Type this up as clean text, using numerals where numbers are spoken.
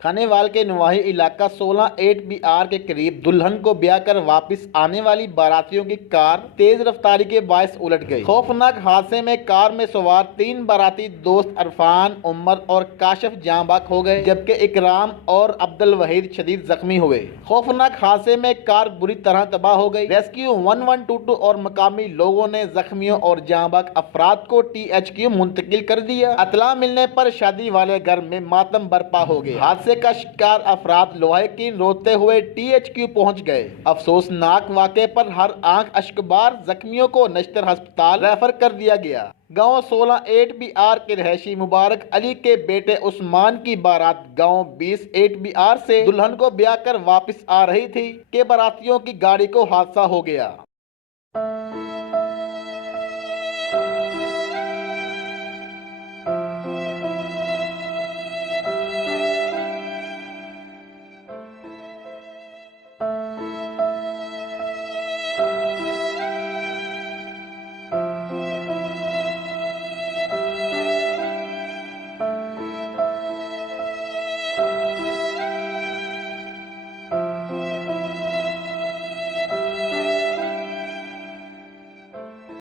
खानेवाल के नवाही इलाका 16/8 के करीब दुल्हन को ब्याह कर वापस आने वाली बारातियों की कार तेज रफ्तारी के बायस उलट गई। खौफनाक हादसे में कार में सवार 3 बाराती दोस्त अरफान, उमर और काशिफ जाँ बहक हो गए, जबकि इकराम और अब्दुल वहीद शदीद जख्मी हुए। खौफनाक हादसे में कार बुरी तरह तबाह हो गई। रेस्क्यू 1122 और मकामी लोगों ने जख्मियों और जाँ बहक अफराद को THQ मुंतकिल कर दिया। इत्तला मिलने पर शादी वाले घर में मातम बरपा हो गया। हादसे का शिकार अफराद लोहेकीन रोते हुए THQ पहुंच गए। अफसोसनाक वाक़े पर हर आंख अश्कबार, जख्मियों को नश्तर अस्पताल रेफर कर दिया गया। गांव 16/8 के रहायशी मुबारक अली के बेटे उस्मान की बारात गांव 20/8 से दुल्हन को ब्याह कर वापस आ रही थी कि बारातियों की गाड़ी को हादसा हो गया।